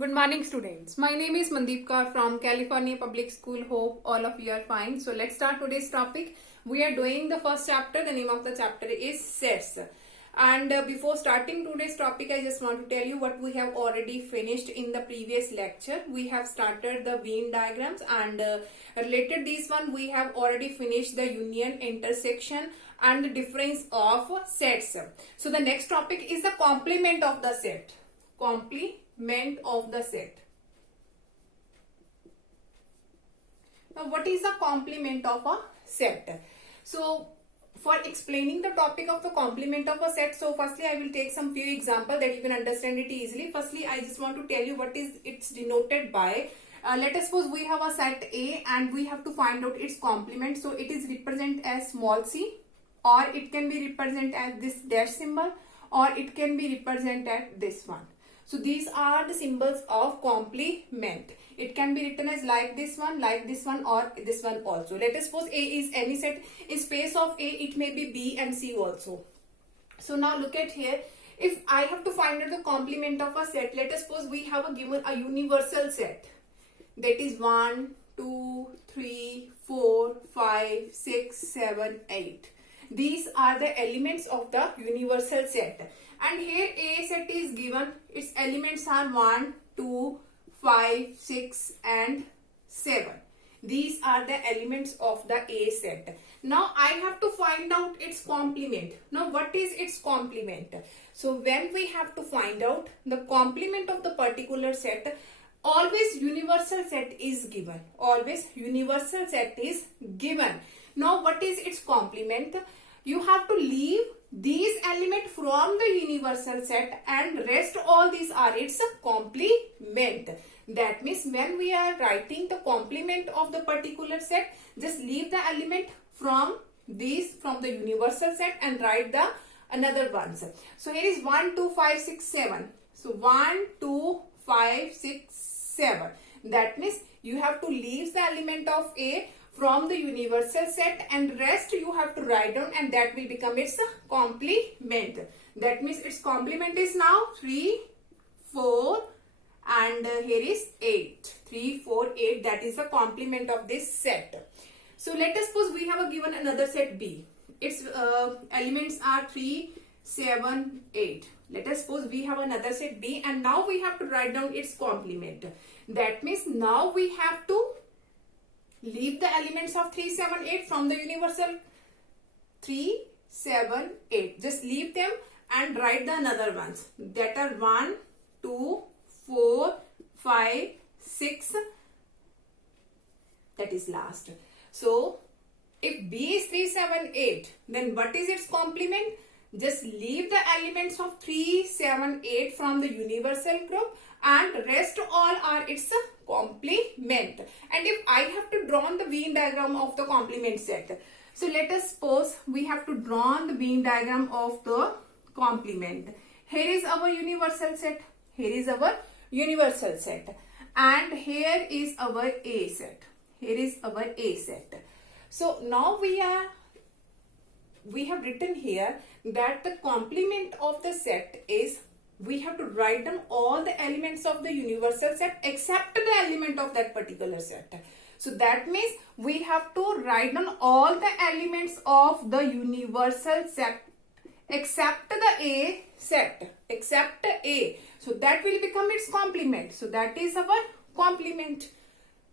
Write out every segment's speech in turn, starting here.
Good morning, students. My name is Mandeep Kaur from California Public School. Hope all of you are fine. So let's start today's topic. We are doing the first chapter. The name of the chapter is sets. And before starting today's topic, I just want to tell you what we have already finished in the previous lecture. We have started the Venn diagrams, and related this one, we have already finished the union, intersection, and the difference of sets. So the next topic is the complement of the set. Complement of the set. Now, what is the complement of a set? So, for explaining the topic of the complement of a set, so firstly I will take some few examples that you can understand it easily. Firstly, I just want to tell you what is it's denoted by. Let us suppose we have a set A and we have to find out its complement. So, it is represented as small c, or it can be represented as this dash symbol, or it can be represented as this one. So these are the symbols of complement. It can be written as like this one, or this one also. Let us suppose A is any set. In space of A, it may be B and C also. So now look at here. If I have to find out the complement of a set, let us suppose we have given a universal set. That is 1, 2, 3, 4, 5, 6, 7, 8. These are the elements of the universal set. And here A set is given. Its elements are 1, 2, 5, 6 and 7. These are the elements of the A set. Now I have to find out its complement. Now what is its complement? So when we have to find out the complement of the particular set, always universal set is given. Always universal set is given. Now what is its complement? You have to leave these elements from the universal set and rest all these are its complement. That means when we are writing the complement of the particular set, just leave the element from the universal set and write the another ones. So here is 1, 2, 5, 6, 7. So 1, 2, 5, 6, 7. That means you have to leave the element of A from the universal set and rest you have to write down, and that will become its complement. That means its complement is now 3, 4 and here is 8. 3, 4, 8, that is the complement of this set. So let us suppose we have given another set B. Its elements are 3, 7, 8. Let us suppose we have another set B and now we have to write down its complement. That means now we have to leave the elements of 3, 7, 8 from the universal 3, 7, 8. Just leave them and write the another ones. That are 1, 2, 4, 5, 6. That is last. So, if B is 3, 7, 8, then what is its complement? Just leave the elements of 3, 7, 8 from the universal group and rest all are its complement. And if I have to draw the Venn diagram of the complement set, so let us suppose we have to draw the Venn diagram of the complement. Here is our universal set. Here is our universal set. And here is our A set. Here is our A set. So now we have written here that the complement of the set is, we have to write down all the elements of the universal set except the element of that particular set. So that means we have to write down all the elements of the universal set except the A set. Except A. So that will become its complement. So that is our complement.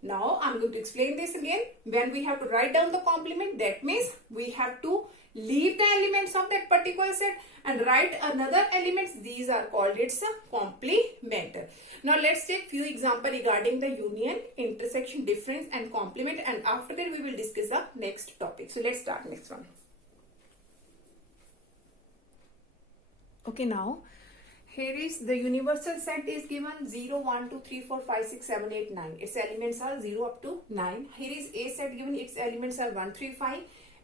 Now I am going to explain this again. When we have to write down the complement, that means we have to leave the elements of that particular set and write another elements. These are called its complement. Now let's take few examples regarding the union, intersection, difference and complement, and after that we will discuss the next topic. So let's start next one. Okay, now here is the universal set is given 0, 1, 2, 3, 4, 5, 6, 7, 8, 9. Its elements are 0 up to 9. Here is A set given, its elements are 1, 3, 5.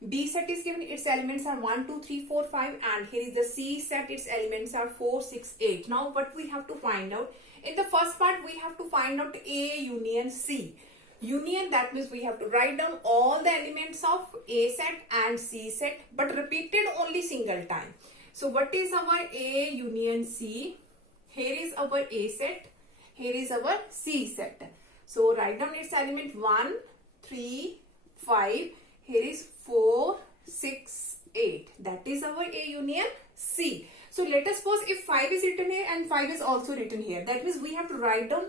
B set is given, its elements are 1, 2, 3, 4, 5. And here is the C set, its elements are 4, 6, 8. Now what we have to find out? In the first part, we have to find out A union C. Union, that means we have to write down all the elements of A set and C set, but repeated only single time. So what is our A union C? Here is our A set. Here is our C set. So write down its element 1, 3, 5. Here is 4, 6, 8. That is our A union C. So let us suppose if 5 is written here and 5 is also written here. That means we have to write down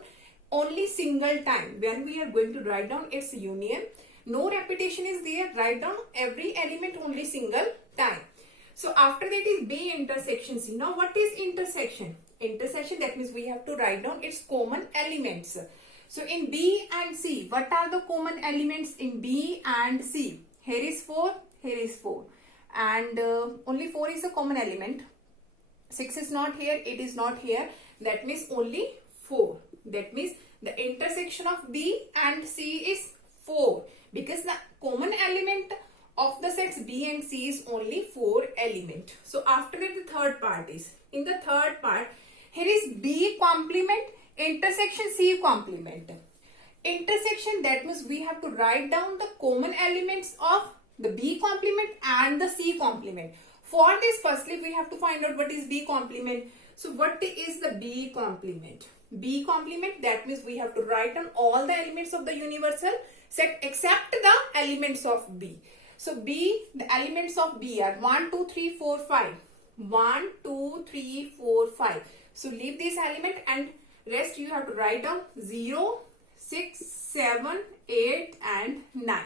only single time. When we are going to write down its union, no repetition is there. Write down every element only single time. So after that is B intersection C. Now what is intersection? Intersection, that means we have to write down its common elements. So in B and C, what are the common elements in B and C? Here is 4, here is 4. And only 4 is a common element. 6 is not here, it is not here. That means only 4. That means the intersection of B and C is 4. Because the common element of the sets B and C is only 4 element. So after that the third part is. In the third part, here is B complement intersection C complement. Intersection, that means we have to write down the common elements of the B complement and the C complement. For this, firstly we have to find out what is B complement. So what is the B complement? B complement, that means we have to write down all the elements of the universal set except the elements of B. So B, the elements of B are 1, 2, 3, 4, 5. 1, 2, 3, 4, 5. So leave this element and rest you have to write down 0, 6, 7, 8 and 9.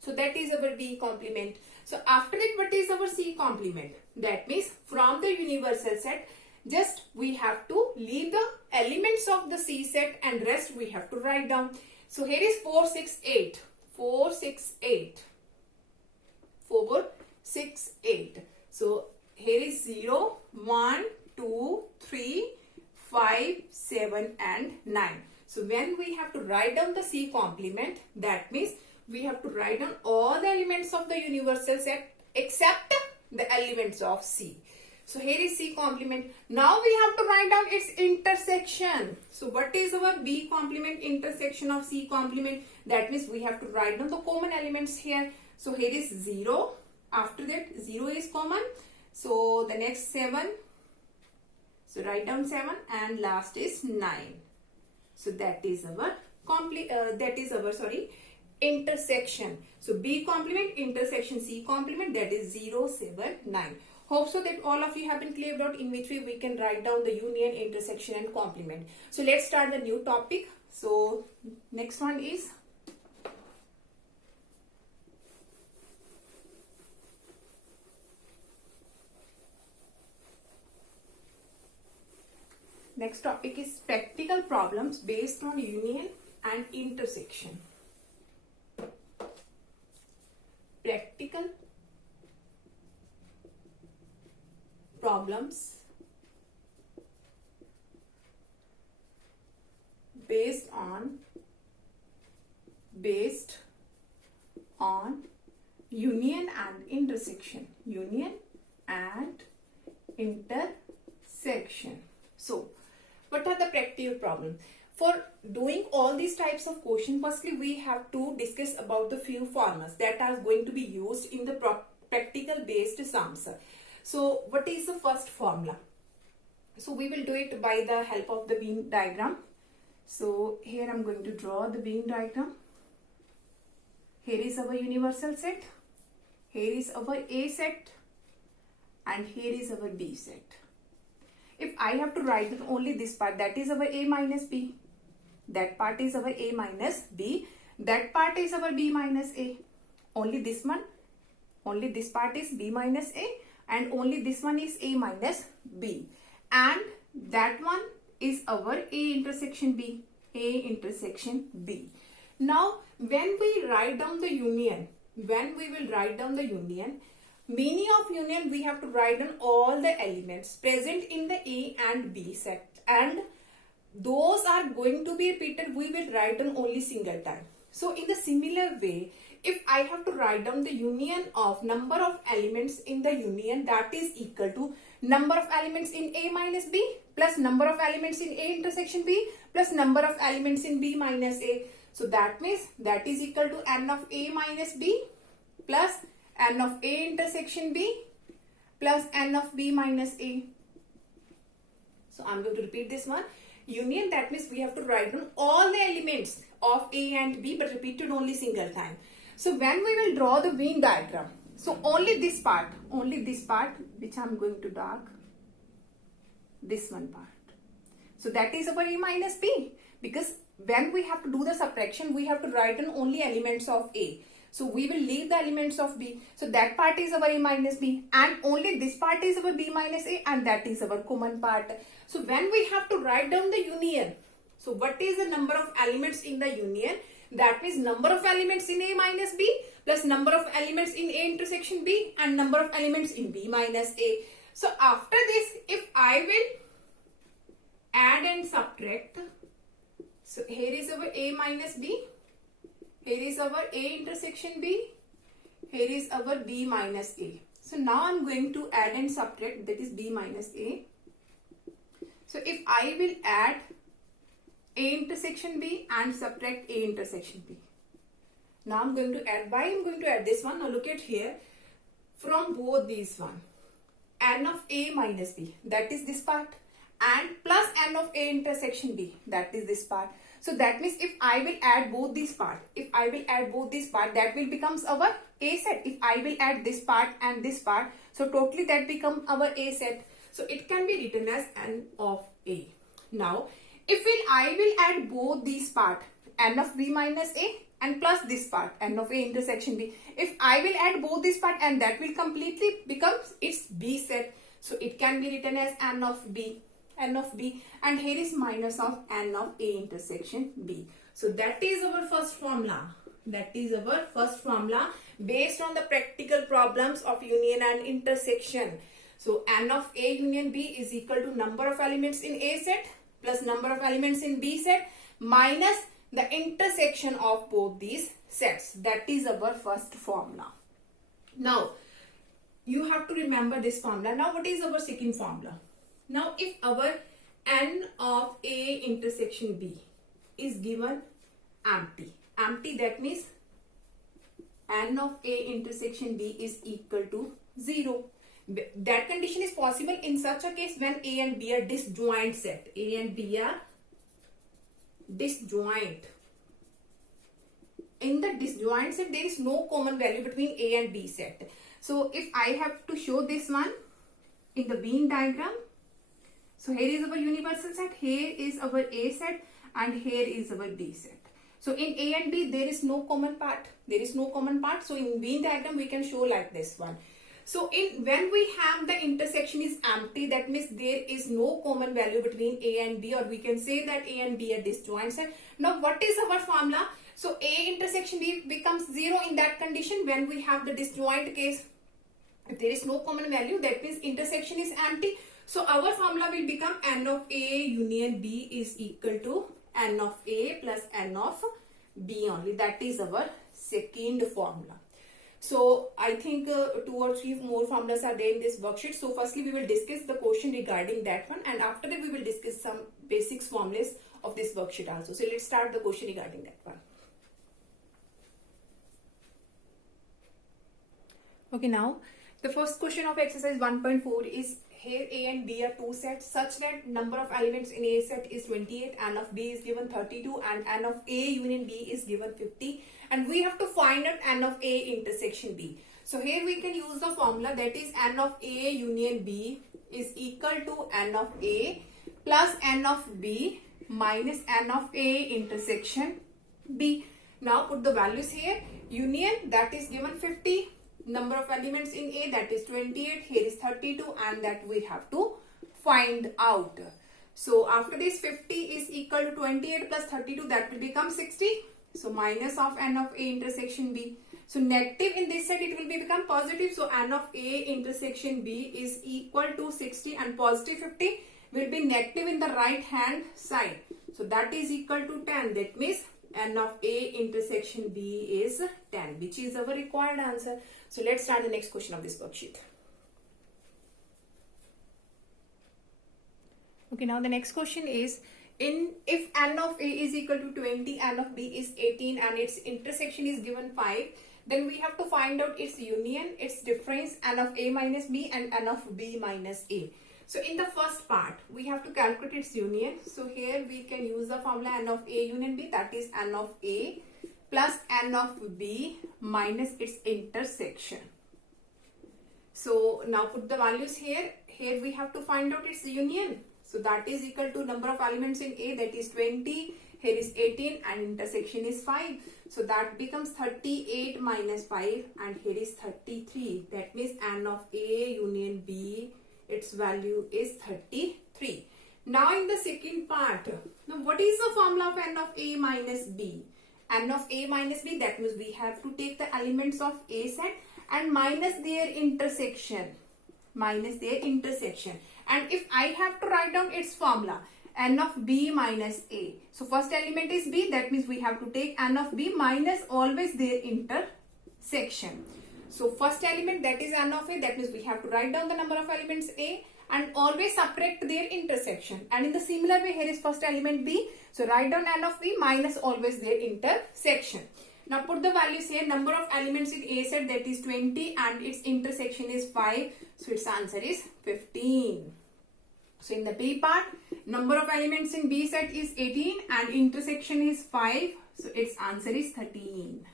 So that is our B complement. So after that, what is our C complement? That means from the universal set, just we have to leave the elements of the C set and rest we have to write down. So here is 4, 6, 8. 4, 6, 8. 4, 6, 8. So here is 0, 1, 2, 3, 5, 7 and 9. So when we have to write down the C complement, that means we have to write down all the elements of the universal set except the elements of C. So here is C complement. Now we have to write down its intersection. So what is our B complement intersection of C complement? That means we have to write down the common elements here. So here is 0. After that 0 is common. So the next 7. So write down 7 and last is 9. So that is our intersection. So B complement intersection C complement, that is 0, 7, 9. Hope so that all of you have been cleared out in which way we can write down the union, intersection and complement. So let's start the new topic. So next one is practical problems based on union and intersection. Practical problems based on union and intersection. Union and intersection. So what are the practical problems? For doing all these types of questions, firstly we have to discuss about the few formulas that are going to be used in the practical based sums. So what is the first formula? So we will do it by the help of the Venn diagram. So here I am going to draw the Venn diagram. Here is our universal set. Here is our A set. And here is our B set. If I have to write only this part, that is our A minus B. That part is our A minus B. That part is our B minus A. Only this one. Only this part is B minus A. And only this one is A minus B. And that one is our A intersection B. A intersection B. Now, when we write down the union, meaning of union, we have to write down all the elements present in the A and B set. And those are going to be repeated, we will write down only single time. So in the similar way, if I have to write down the union of number of elements in the union, that is equal to number of elements in A minus B plus number of elements in A intersection B plus number of elements in B minus A. So that means that is equal to n of A minus B plus n of A intersection B plus n of B minus A. So I am going to repeat this one. union, that means we have to write down all the elements of A and B but repeated only single time. So when we will draw the Venn diagram, so only this part which I am going to dark, this one part. So that is our A minus B, because when we have to do the subtraction, we have to write down only elements of A. So we will leave the elements of B. So that part is our A minus B, and only this part is our B minus A, and that is our common part. So when we have to write down the union, so what is the number of elements in the union? That means number of elements in A minus B plus number of elements in A intersection B and number of elements in B minus A. So after this, if I will add and subtract, so here is our A minus B, here is our A intersection B, here is our B minus A. So now I am going to add and subtract, that is B minus A. So if I will add A intersection B and subtract A intersection B. Now I am going to add, why I am going to add this one? Now look at here, from both these one, n of A minus B, that is this part, and plus n of A intersection B, that is this part. So that means if I will add both these part, that will becomes our A set. If I will add this part and this part, so totally that become our A set. So it can be written as n of A. Now if I will add both these part, n of B minus A and plus this part, n of A intersection B, if I will add both this part, and that will completely becomes its B set. So it can be written as n of B, and here is minus of n of A intersection B. So that is our first formula. Based on the practical problems of union and intersection. So n of A union B is equal to number of elements in A set plus number of elements in B set minus the intersection of both these sets. That is our first formula. Now you have to remember this formula. Now what is our second formula? Now if our n of A intersection B is given empty, that means n of A intersection B is equal to 0. That condition is possible in such a case when A and B are disjoint set. A and B are disjoint. In the disjoint set, there is no common value between A and B set. So if I have to show this one in the Venn diagram, so here is our universal set, here is our A set, and here is our B set. So in A and B, there is no common part. So in Venn diagram, we can show like this one. So when we have the intersection is empty, that means there is no common value between A and B, or we can say that A and B are disjoint set. Now what is our formula? So A intersection B becomes 0 in that condition when we have the disjoint case. If there is no common value, that means intersection is empty. So our formula will become n of A union B is equal to n of A plus n of B only. That is our second formula. So I think 2 or 3 more formulas are there in this worksheet. So firstly we will discuss the question regarding that one, and after that we will discuss some basics formulas of this worksheet also. So let's start the question regarding that one. Okay, now the first question of exercise 1.4 is, here A and B are two sets such that number of elements in A set is 28, n of B is given 32, and n of A union B is given 50, and we have to find out n of A intersection B. So here we can use the formula, that is n of A union B is equal to n of A plus n of B minus n of A intersection B. Now put the values here. Union, that is given 50. Number of elements in A, that is 28, here is 32, and that we have to find out. So after this, 50 is equal to 28 plus 32, that will become 60. So minus of n of A intersection B. So negative in this set, it will become positive. So n of A intersection B is equal to 60, and positive 50 will be negative in the right hand side. So that is equal to 10. That means n of A intersection B is 10, which is our required answer. So let's start the next question of this worksheet. Okay, now the next question is, if n of A is equal to 20, n of B is 18, and its intersection is given 5, then we have to find out its union, its difference, n of A minus B and n of B minus A. So in the first part, we have to calculate its union. So here we can use the formula n of A union B, that is n of A plus n of B minus its intersection. So now put the values here. Here we have to find out its union. So that is equal to number of elements in A, that is 20. Here is 18 and intersection is 5. So that becomes 38 minus 5 and here is 33. That means n of A union B, its value is 33. Now in the second part, now what is the formula of n of A minus B? N of A minus B, that means we have to take the elements of A set and minus their intersection. Minus their intersection. And if I have to write down its formula, n of B minus A. So first element is B, that means we have to take n of B minus always their intersection. So first element, that is n of A, that means we have to write down the number of elements A and always subtract their intersection. And in the similar way, here is first element B. So write down n of B minus always their intersection. Now put the values here. Number of elements in A set, that is 20 and its intersection is 5. So its answer is 15. So in the B part, number of elements in B set is 18 and intersection is 5. So its answer is 13.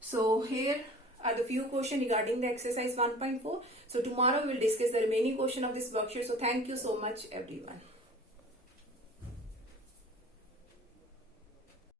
So here are the few questions regarding the exercise 1.4. So tomorrow we will discuss the remaining question of this worksheet. So thank you so much everyone.